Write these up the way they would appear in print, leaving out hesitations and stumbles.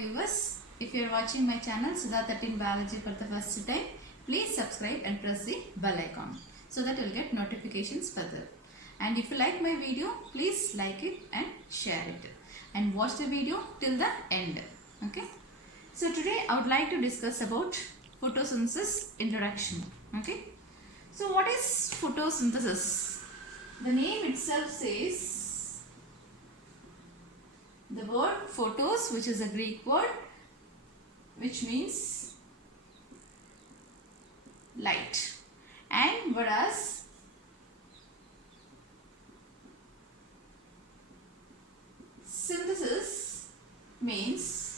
viewers, if you are watching my channel Sudha 13 Biology for the first time, please subscribe and press the bell icon so that you will get notifications further. And if you like my video, please like it and share it and watch the video till the end. Okay. So today I would like to discuss about photosynthesis introduction. Okay. So what is photosynthesis? The name itself says, the word photos, which is a Greek word which means light, and whereas synthesis means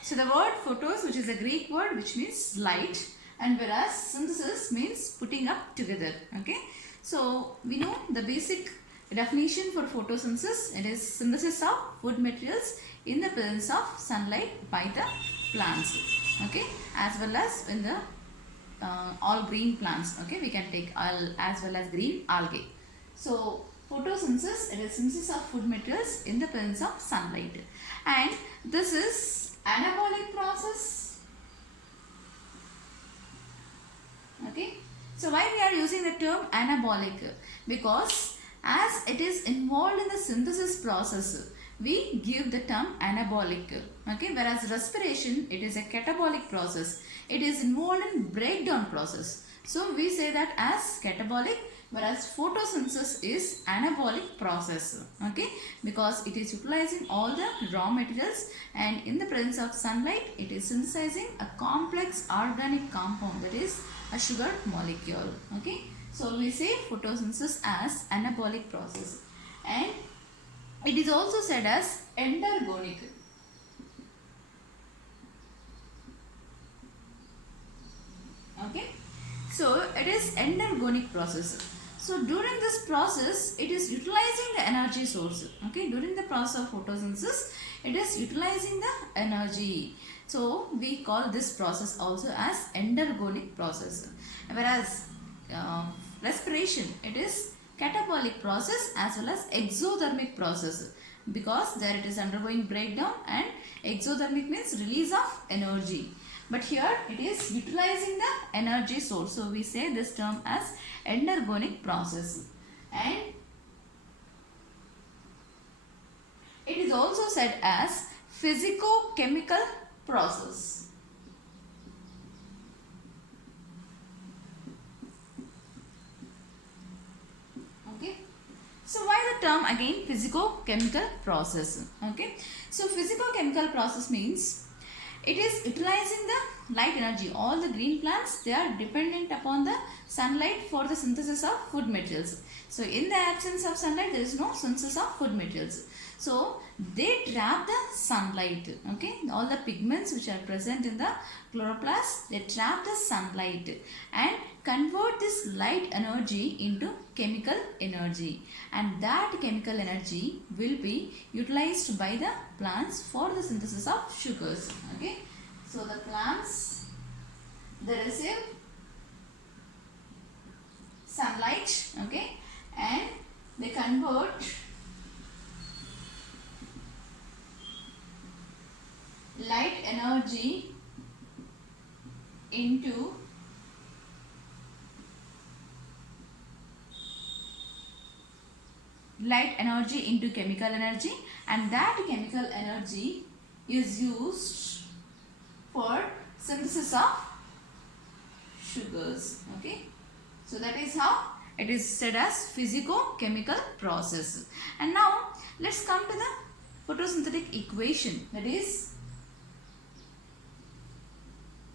so the word photos, which is a Greek word which means light, and whereas synthesis means putting up together. Okay, so we know the basic definition for photosynthesis. It is synthesis of food materials in the presence of sunlight by the plants. Okay, as well as in the all green plants. Okay, we can take all as well as green algae. So photosynthesis, it is synthesis of food materials in the presence of sunlight, and this is anabolic process. Okay, so why we are using the term anabolic? Because as it is involved in the synthesis process, we give the term anabolic. Okay, whereas respiration, it is a catabolic process. It is involved in breakdown process. So we say that as catabolic, whereas photosynthesis is anabolic process. Okay, because it is utilizing all the raw materials, and in the presence of sunlight, it is synthesizing a complex organic compound, that is a sugar molecule. Okay, so we say photosynthesis as anabolic process, and it is also said as endergonic. Okay, so it is endergonic process. So during this process, it is utilizing the energy source. Okay, during the process of photosynthesis, it is utilizing the energy. So we call this process also as endergonic process. Whereas respiration, it is catabolic process as well as exothermic process, because there it is undergoing breakdown, and exothermic means release of energy. But here it is utilizing the energy source. So we say this term as endergonic process. And it is also said as physico-chemical process. Okay. So why the term again physico-chemical process? Okay. So physico-chemical process means it is utilizing the light energy. All the green plants, they are dependent upon the sunlight for the synthesis of food materials. So in the absence of sunlight, there is no synthesis of food materials. So they trap the sunlight. Okay, all the pigments which are present in the chloroplast, they trap the sunlight and convert this light energy into chemical energy, and that chemical energy will be utilized by the plants for the synthesis of sugars. Okay, so the plants, they receive sunlight, okay, and they convert light energy into chemical energy, and that chemical energy is used for synthesis of sugars. Okay, so that is how it is said as physico-chemical process. And now let's come to the photosynthetic equation, that is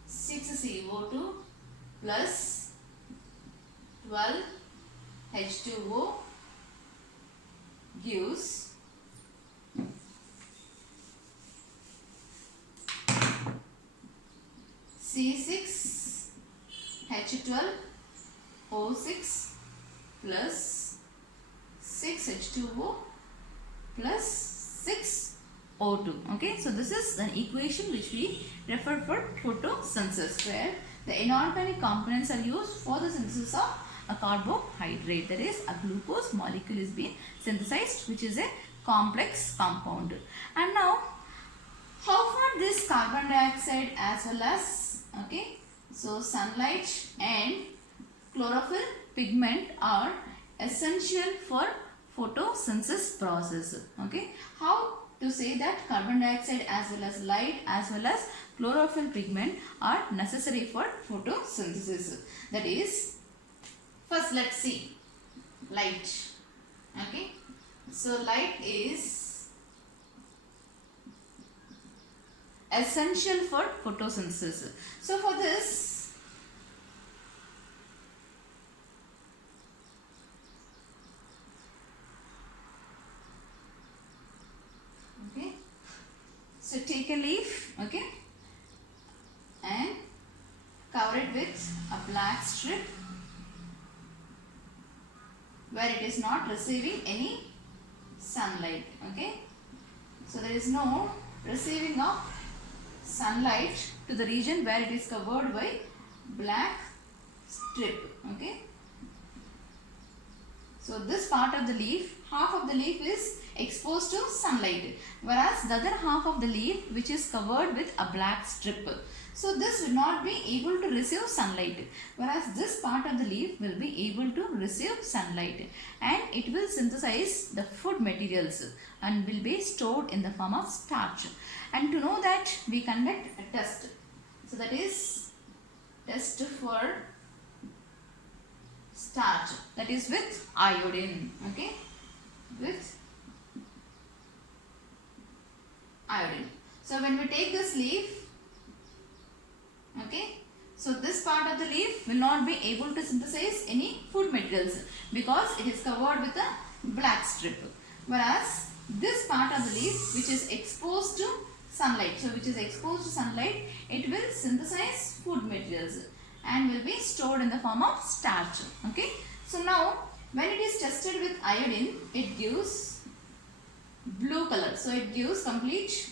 6CO2 plus 12 H2O gives C6H12O6 plus 6H2O plus 6O2. Okay, so this is an equation which we refer for photosynthesis, where the inorganic components are used for the synthesis of a carbohydrate, that is a glucose molecule is being synthesized, which is a complex compound. And now how far this carbon dioxide as well as, okay, so sunlight and chlorophyll pigment are essential for photosynthesis process. Okay, how to say that carbon dioxide as well as light as well as chlorophyll pigment are necessary for photosynthesis? That is, first let's see light. Okay, so light is essential for photosynthesis. So for this, okay, so take a leaf, okay, and cover it with a black strip where it is not receiving any sunlight. Okay, so there is no receiving of sunlight to the region where it is covered by black strip. Okay, so this part of the leaf, half of the leaf is exposed to sunlight, whereas the other half of the leaf which is covered with a black strip. So this will not be able to receive sunlight, whereas this part of the leaf will be able to receive sunlight, and it will synthesize the food materials and will be stored in the form of starch. And to know that, we conduct a test. So that is test for starch, that is with iodine. Okay, with iodine. So when we take this leaf, okay, so this part of the leaf will not be able to synthesize any food materials because it is covered with a black strip, whereas this part of the leaf which is exposed to sunlight, so which is exposed to sunlight, it will synthesize food materials and will be stored in the form of starch. Okay, so now when it is tested with iodine, it gives blue color, so it gives complete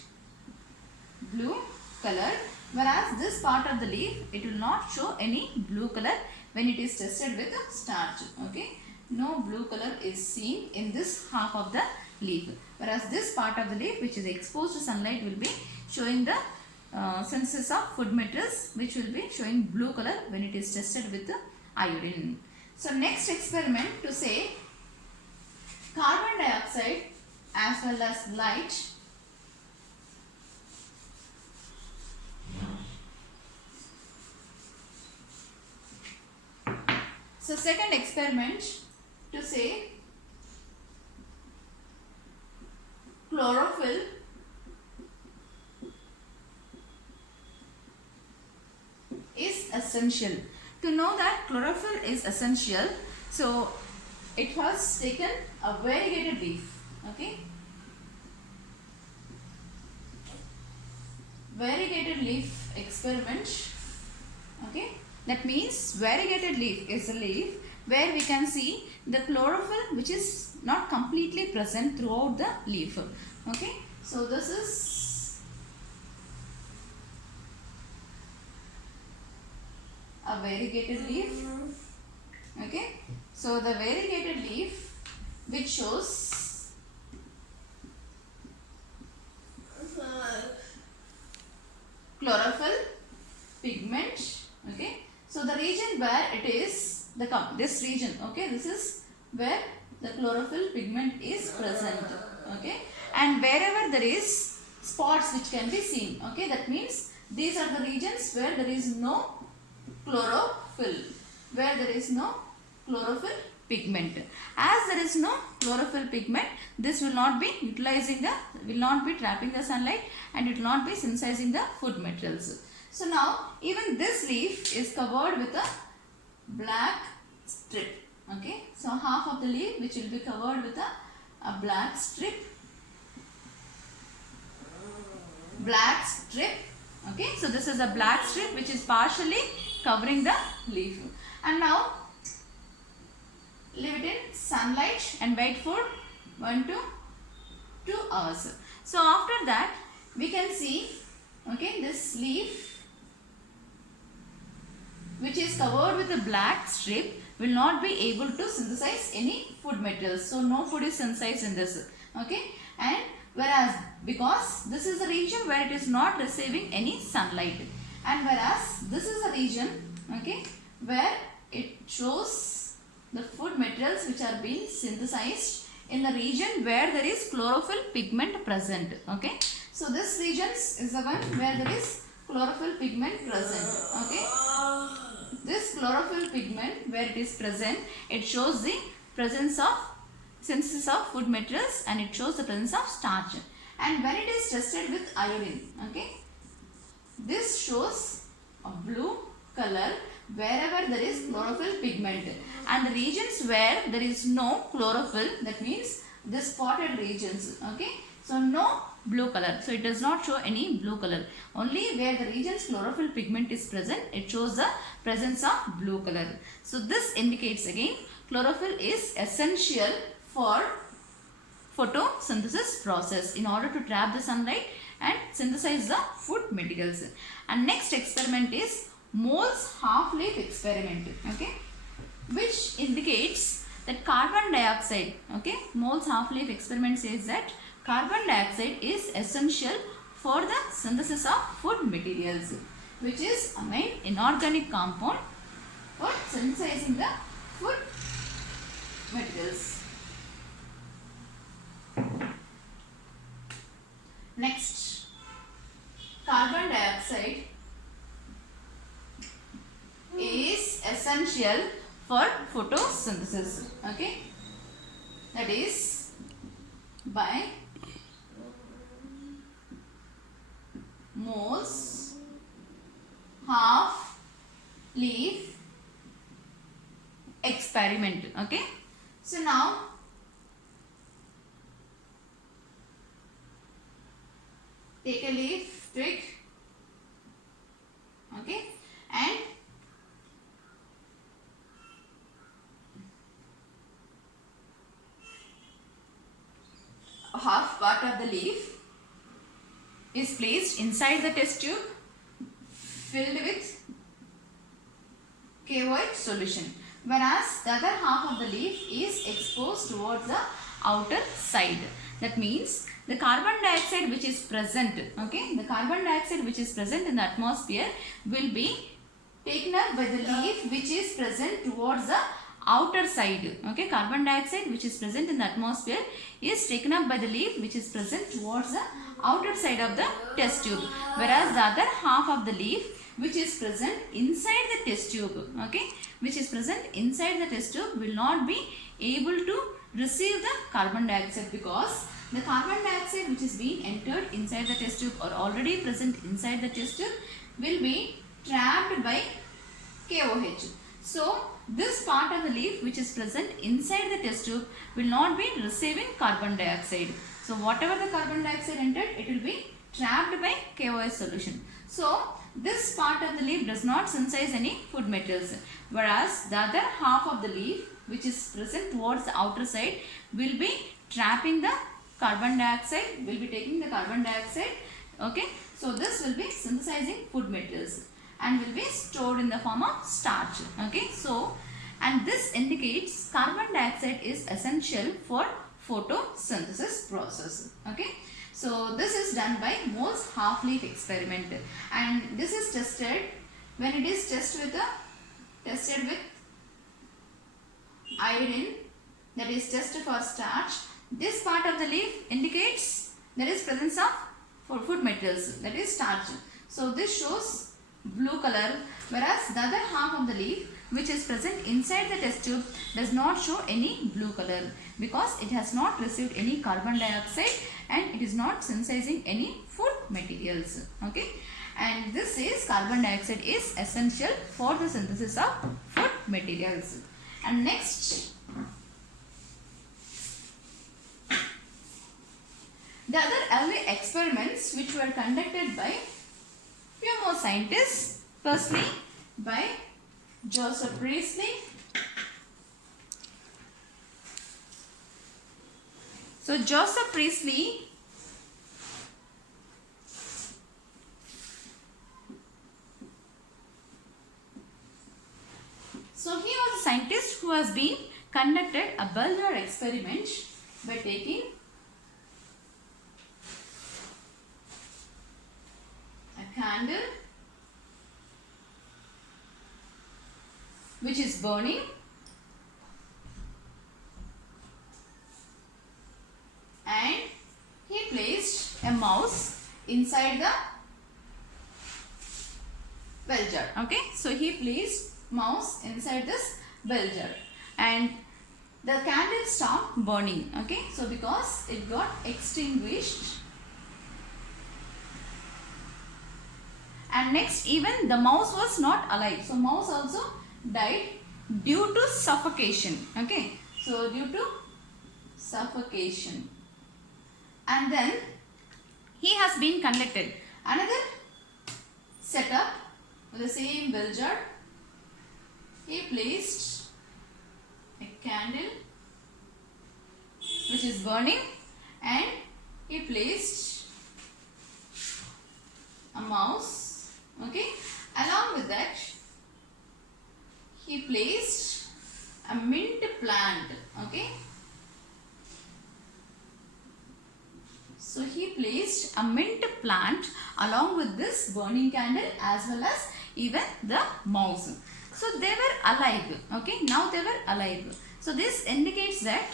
blue color, whereas this part of the leaf, it will not show any blue color when it is tested with starch. Okay, no blue color is seen in this half of the leaf, whereas this part of the leaf which is exposed to sunlight will be showing the synthesis of food materials, which will be showing blue color when it is tested with iodine. So next experiment to say carbon dioxide as well as light So second experiment to say chlorophyll is essential. To know that chlorophyll is essential, so it was taken a variegated leaf. Okay, variegated leaf experiment. Okay, that means variegated leaf is a leaf where we can see the chlorophyll which is not completely present throughout the leaf. Okay, so this is a variegated leaf. Okay, so the variegated leaf which shows chlorophyll pigment. Okay, so the region where it is this region, okay, this is where the chlorophyll pigment is present. Okay, and wherever there is spots which can be seen, okay, that means these are the regions where there is no chlorophyll, where there is no chlorophyll pigment. As there is no chlorophyll pigment, this will not be utilizing will not be trapping the sunlight, and it will not be synthesizing the food materials. So now even this leaf is covered with a black strip. Okay, so half of the leaf which will be covered with a black strip. Black strip. Okay, so this is a black strip which is partially covering the leaf. And now leave it in sunlight and wait for 1 to 2 hours. So after that we can see, okay, this leaf which is covered with a black strip will not be able to synthesize any food materials. So no food is synthesized in this. Okay, and whereas because this is the region where it is not receiving any sunlight, and whereas this is the region, okay, where it shows the food materials which are being synthesized in the region where there is chlorophyll pigment present. Okay, so this region is the one where there is chlorophyll pigment present. Okay, this chlorophyll pigment where it is present, it shows the presence of synthesis of food materials, and it shows the presence of starch. And when it is tested with iodine, okay, this shows a blue color wherever there is chlorophyll pigment, and the regions where there is no chlorophyll, that means the spotted regions, okay, so no blue color, so it does not show any blue color. Only where the regions chlorophyll pigment is present, it shows the presence of blue color. So this indicates again chlorophyll is essential for photosynthesis process in order to trap the sunlight and synthesize the food materials. And next experiment is Mole's half-life experiment, okay, which indicates that carbon dioxide, okay, Mole's half-life experiment says that carbon dioxide is essential for the synthesis of food materials, which is a main inorganic compound for synthesizing the food materials. Next, carbon dioxide is essential for photosynthesis, okay, that is by Mole's half-life experiment. Okay, so now take a leaf twig, okay, and half part of the leaf is placed inside the test tube filled with KOH solution, whereas the other half of the leaf is exposed towards the outer side. That means the carbon dioxide which is present, okay, the carbon dioxide which is present in the atmosphere will be taken up by the leaf which is present towards the outer side. Okay, carbon dioxide which is present in the atmosphere is taken up by the leaf which is present towards the outer side of the test tube, whereas the other half of the leaf which is present inside the test tube, okay, which is present inside the test tube will not be able to receive the carbon dioxide, because the carbon dioxide which is being entered inside the test tube or already present inside the test tube will be trapped by KOH. So this part of the leaf which is present inside the test tube will not be receiving carbon dioxide. So whatever the carbon dioxide entered, it will be trapped by KOH solution. So this part of the leaf does not synthesize any food materials, whereas the other half of the leaf which is present towards the outer side will be trapping the carbon dioxide, will be taking the carbon dioxide, okay. So this will be synthesizing food materials and will be stored in the form of starch, okay. So, and this indicates carbon dioxide is essential for photosynthesis process, okay. So this is done by Mole's half-life experiment, and this is tested when it is tested with iodine, that is tested for starch. This part of the leaf indicates there is presence of food materials, that is starch. So this shows blue color, whereas the other half of the leaf which is present inside the test tube does not show any blue color, because it has not received any carbon dioxide and it is not synthesizing any food materials, okay. And this is carbon dioxide is essential for the synthesis of food materials. And next, the other early experiments which were conducted by few more scientists, firstly by Joseph Priestley. So Joseph Priestley he was a scientist been conducted a Bell jar experiment by taking a candle which is burning and he placed a mouse inside the bell jar. Okay, so he placed mouse inside this bell jar and the candle stopped burning. Okay, so because it got extinguished, and next even the mouse was not alive, so mouse also died due to suffocation. Okay, so due to suffocation. And then he has been conducted another setup with the same bell jar. He placed a candle which is burning and he placed a mouse. Okay, along with that he placed a mint plant. Okay, so he placed a mint plant along with this burning candle as well as even the mouse. So they were alive. Okay, now they were alive. So this indicates that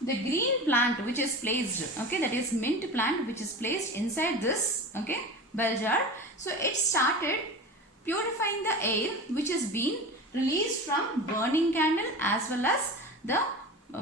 the green plant which is placed, okay, that is mint plant which is placed inside this, okay, bell jar. So it started purifying the air which is being released from burning candle as well as the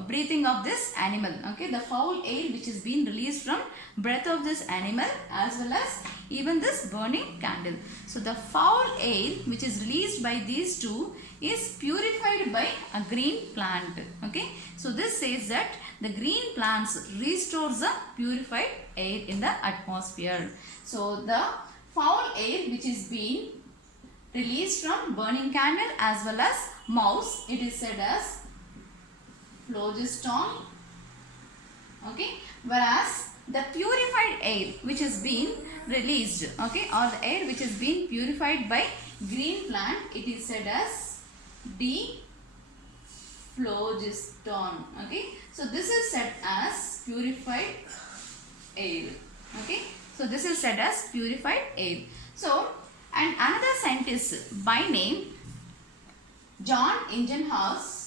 breathing of this animal. Okay, the foul air which is being released from breath of this animal as well as even this burning candle. So the foul air which is released by these two is purified by a green plant. Okay, so this says that the green plants restores the purified air in the atmosphere. So the foul air which is being released from burning candle as well as mouse, it is said as phlogiston. Okay, whereas the purified air which is being released, okay, or the air which is being purified by green plant, it is said as dephlogiston. Okay, so this is said as purified air. Okay, so this is said as purified air. So, and another scientist by name John Ingenhousz,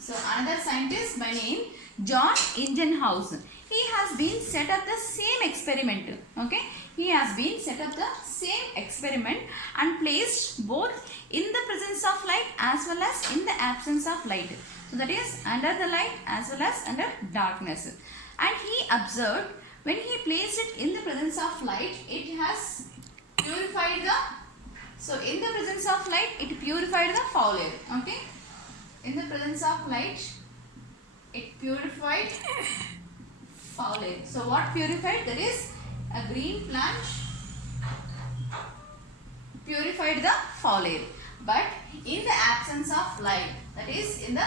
so another scientist by name John Ingenhousz, he has been set up the same experiment. Okay, he has been set up the same experiment and placed both in the presence of light as well as in the absence of light. So that is under the light as well as under darkness. And he observed when he placed it in the presence of light, it has purified the, so in the presence of light, it purified the foul air. Okay, in the presence of light, it purified foul air. So what purified? That is a green plant purified the foul air. But in the absence of light, that is in the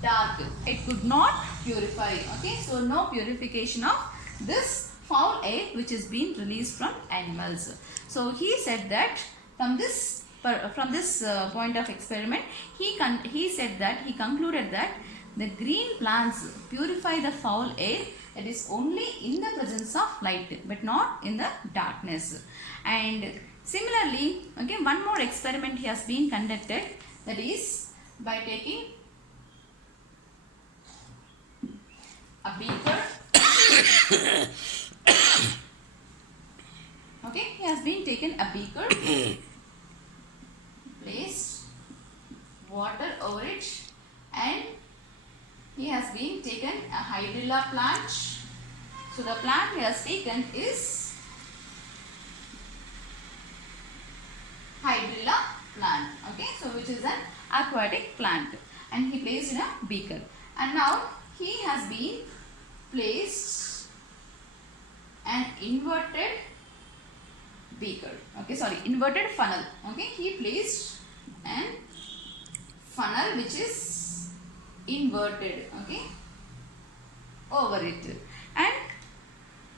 dark, it could not purify. Okay, so no purification of this foul air which is being released from animals. So he said that from this point of experiment, he said that he concluded that the green plants purify the foul air, that is only in the presence of light but not in the darkness. And similarly, okay, one more experiment has been conducted, that is by taking a beaker. Okay, he has been taken a beaker, placed water over it, and he has been taken a hydrilla plant. So the plant he has taken is hydrilla plant. Okay, so which is an aquatic plant, and he placed in a beaker. And now he has been placed an inverted beaker. Okay, sorry, inverted funnel. Okay, he placed an funnel which is inverted. Okay, over it, and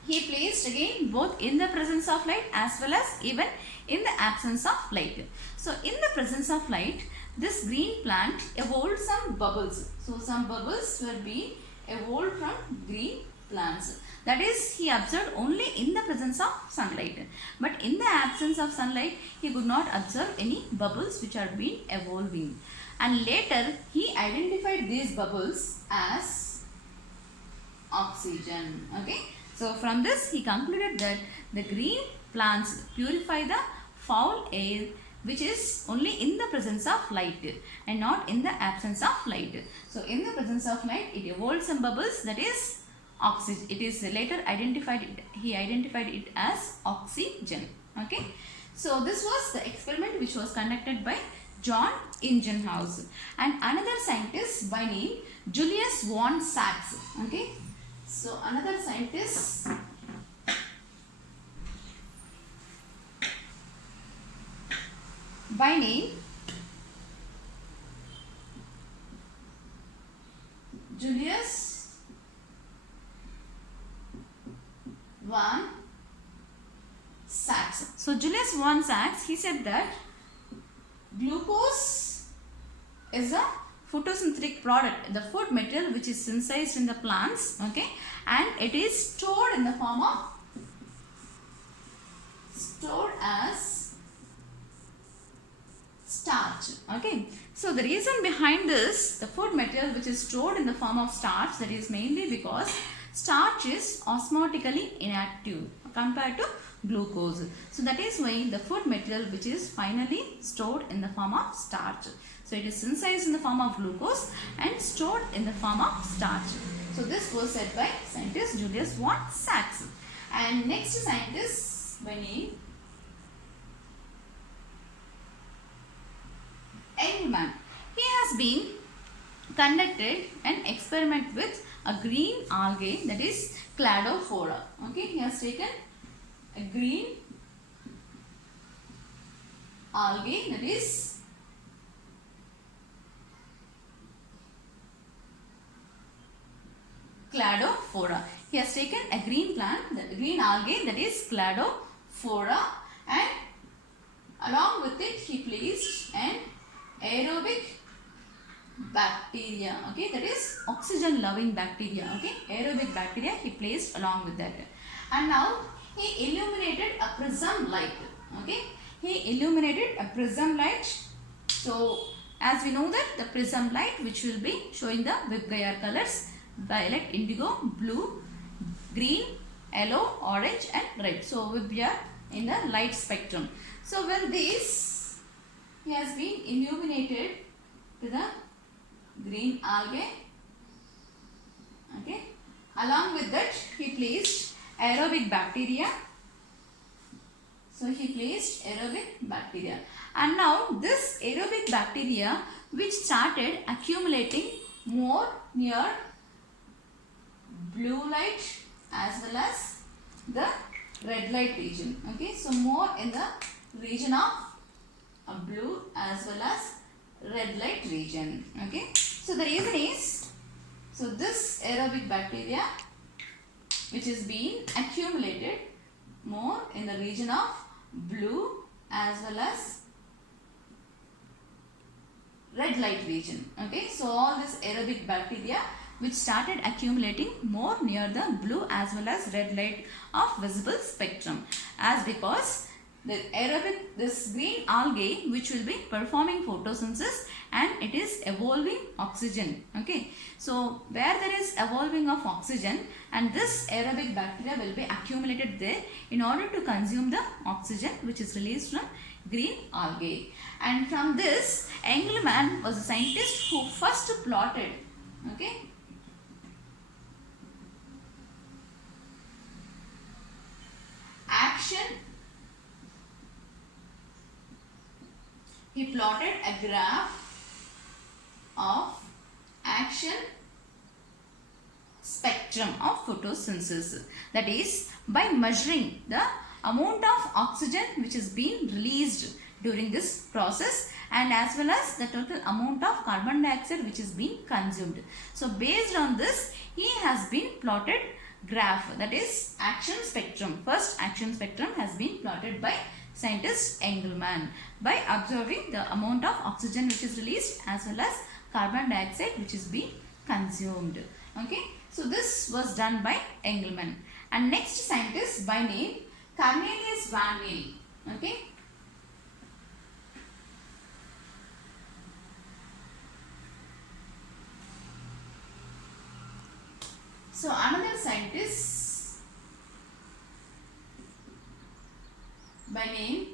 he placed again both in the presence of light as well as even in the absence of light. So in the presence of light, this green plant evolved some bubbles. So some bubbles were being evolved from green plants. That is, he observed only in the presence of sunlight. But in the absence of sunlight, he could not observe any bubbles which are being evolving. And later, he identified these bubbles as oxygen. Okay. So from this, he concluded that the green plants purify the foul air which is only in the presence of light and not in the absence of light. So in the presence of light, it evolved some bubbles, that is oxygen. It is later he identified it as oxygen. Okay. So this was the experiment which was conducted by John Ingenhousz and another scientist by name Julius von Sachs. Okay. So another scientist by name Julius von Sachs. So Julius von Sachs, he said that glucose is a photosynthetic product, the food material which is synthesized in the plants, okay, and it is stored in the form of as starch. Okay, so the reason behind this, the food material which is stored in the form of starch, that is mainly because starch is osmotically inactive compared to glucose. So that is why the food material which is finally stored in the form of starch. So it is synthesized in the form of glucose and stored in the form of starch. So this was said by scientist Julius von Sachs. And next scientist by name Engelmann. He has been conducted an experiment with a green algae, that is Cladophora. Okay, he has taken a green algae, that is Cladophora. He has taken a green plant, the green algae, that is Cladophora, and along with it he placed an aerobic bacteria, okay, that is oxygen loving bacteria, okay, aerobic bacteria he placed along with that. And now he illuminated a prism light, okay, he illuminated a prism light. So as we know that the prism light which will be showing the VIB-Geier colors, violet, indigo, blue, green, yellow, orange and red. So VIB-Geier in the light spectrum. So with this, he has been illuminated to the green algae, okay. Along with that, he placed aerobic bacteria. So he placed aerobic bacteria, and now this aerobic bacteria which started accumulating more near blue light as well as the red light region, okay. So more in the region of blue as well as red light region, okay. So the reason is, so this aerobic bacteria which is being accumulated more in the region of blue as well as red light region, okay. So all this aerobic bacteria which started accumulating more near the blue as well as red light of visible spectrum, as because the this green algae which will be performing photosynthesis and it is evolving oxygen, okay. So where there is evolving of oxygen, and this aerobic bacteria will be accumulated there in order to consume the oxygen which is released from green algae. And from this, Engelmann was a scientist who first plotted, okay, action. He plotted a graph of action spectrum of photosynthesis, that is by measuring the amount of oxygen which is being released during this process and as well as the total amount of carbon dioxide which is being consumed. So based on this, he has been plotted graph, that is action spectrum. First action spectrum has been plotted by scientist Engelmann by observing the amount of oxygen which is released as well as carbon dioxide which is being consumed. Okay, so this was done by Engelmann. And next scientist by name Cornelius van Zyl. Okay. So another scientist by name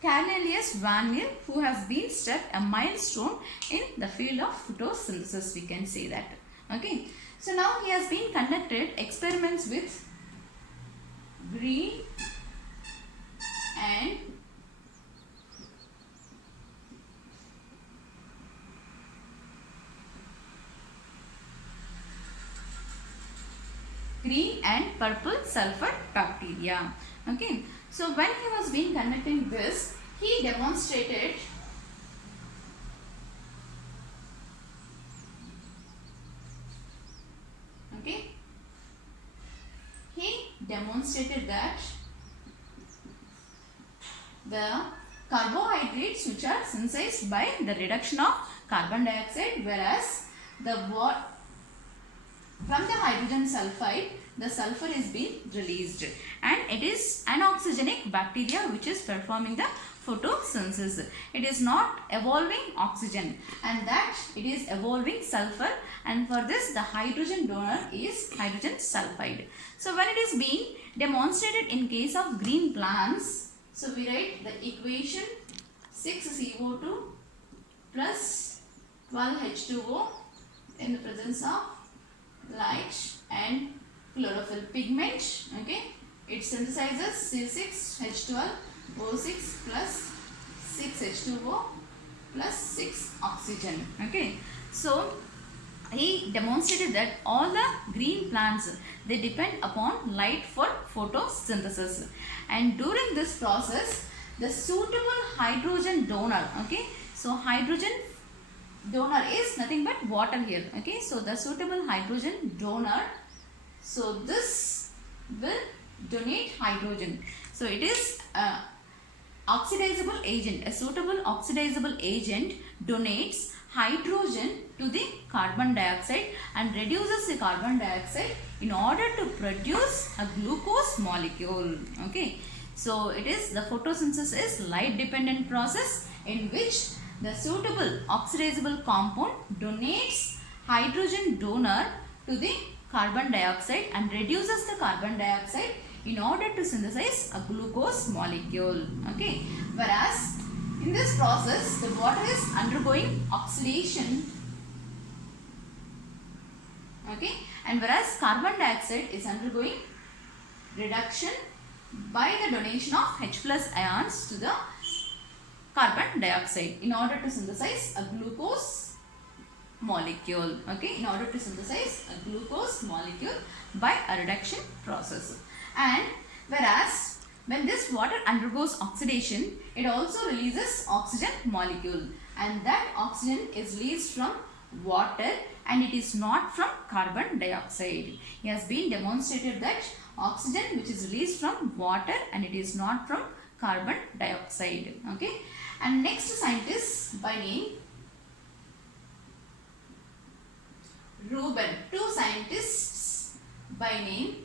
Cornelius van Zyl, who has been struck a milestone in the field of photosynthesis, we can say that. Okay, so now he has been conducted experiments with green and purple sulfur bacteria. Okay, so when he was being conducting this, he demonstrated that the carbohydrates which are synthesized by the reduction of carbon dioxide, whereas from the hydrogen sulfide the sulfur is being released, and it is anoxygenic bacteria which is performing the photosynthesis. It is not evolving oxygen, and that it is evolving sulfur, and for this the hydrogen donor is hydrogen sulfide. So when it is being demonstrated in case of green plants, so we write the equation 6CO2 plus 12H2O in the presence of light and chlorophyll pigment. Okay, it synthesizes C6H12O6 plus 6H2O plus 6 oxygen. Okay, so he demonstrated that all the green plants, they depend upon light for photosynthesis, and during this process the suitable hydrogen donor, okay, so hydrogen donor is nothing but water here. Okay, so the suitable hydrogen donor, so this will donate hydrogen. So it is oxidizable agent, a suitable oxidizable agent donates hydrogen to the carbon dioxide and reduces the carbon dioxide in order to produce a glucose molecule. Okay, so it is the photosynthesis is light dependent process in which the suitable oxidizable compound donates hydrogen donor to the carbon dioxide and reduces the carbon dioxide in order to synthesize a glucose molecule. Okay, whereas in this process the water is undergoing oxidation. Okay, and whereas carbon dioxide is undergoing reduction by the donation of H plus ions to the carbon dioxide in order to synthesize a glucose molecule. Okay, in order to synthesize a glucose molecule by a reduction process. And whereas when this water undergoes oxidation, it also releases oxygen molecule, and that oxygen is released from water and it is not from carbon dioxide. It has been demonstrated that oxygen which is released from water and it is not from carbon dioxide. Okay, and next scientist by name Rubin. Two scientists by name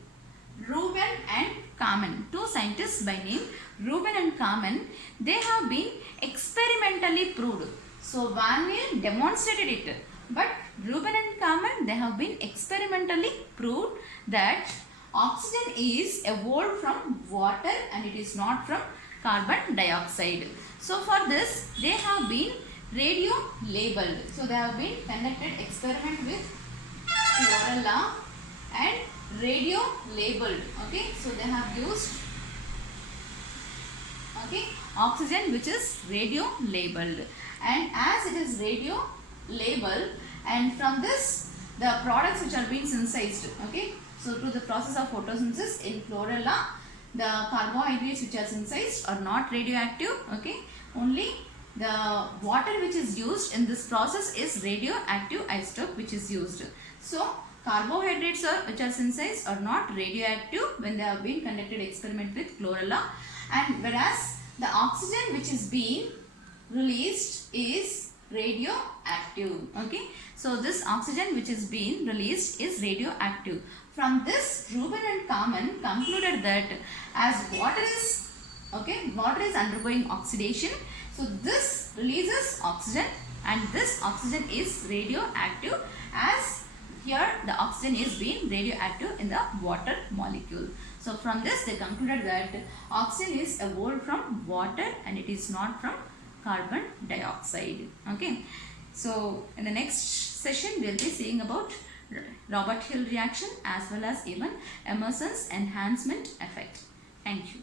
Rubin and Kamen. Two scientists by name Rubin and Kamen, they have been experimentally proved. So Van Zyl demonstrated it, but Rubin and Kamen, they have been experimentally proved that oxygen is evolved from water and it is not from carbon dioxide. So for this they have been radio labeled. So they have been conducted experiment with chlorella and radio labeled. Okay, so they have used oxygen which is radio labeled, and as it is radio labeled, and from this the products which are being synthesized. Okay, so through the process of photosynthesis in chlorella, the carbohydrates which are synthesized are not radioactive. Okay, only the water which is used in this process is radioactive isotope which is used. So carbohydrates which are synthesized are not radioactive when they have been conducted experiment with chlorella, and whereas the oxygen which is being released is radioactive. Okay, so this oxygen which is being released is radioactive. From this, Rubin and Kaman concluded that as water is undergoing oxidation, so this releases oxygen and this oxygen is radioactive, as here the oxygen is being radioactive in the water molecule. So from this they concluded that oxygen is evolved from water and it is not from carbon dioxide. Okay, so in the next session we will be seeing about Robert Hill reaction as well as even Emerson's enhancement effect. Thank you.